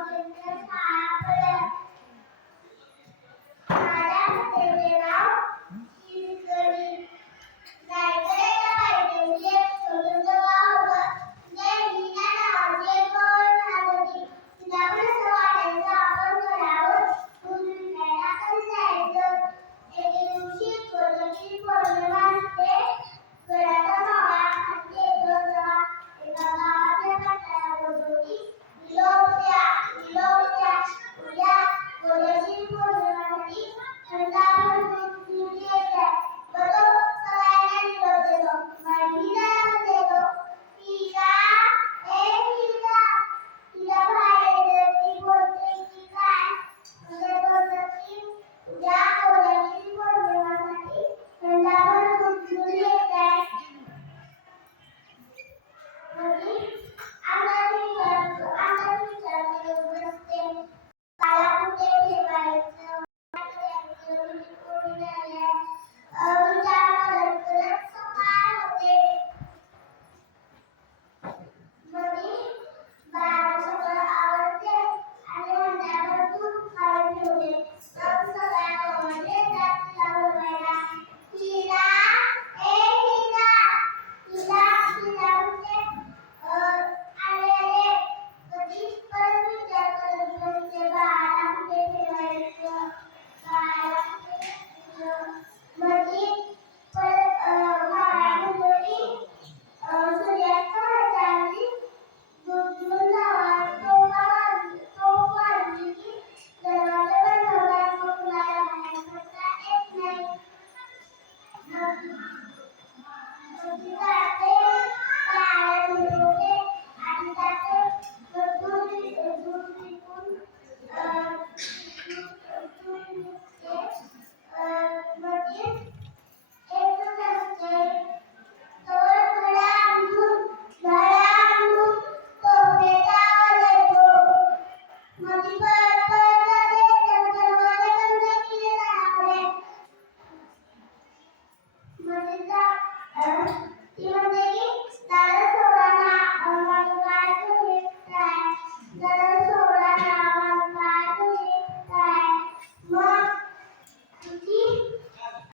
Baju anak. Thank you.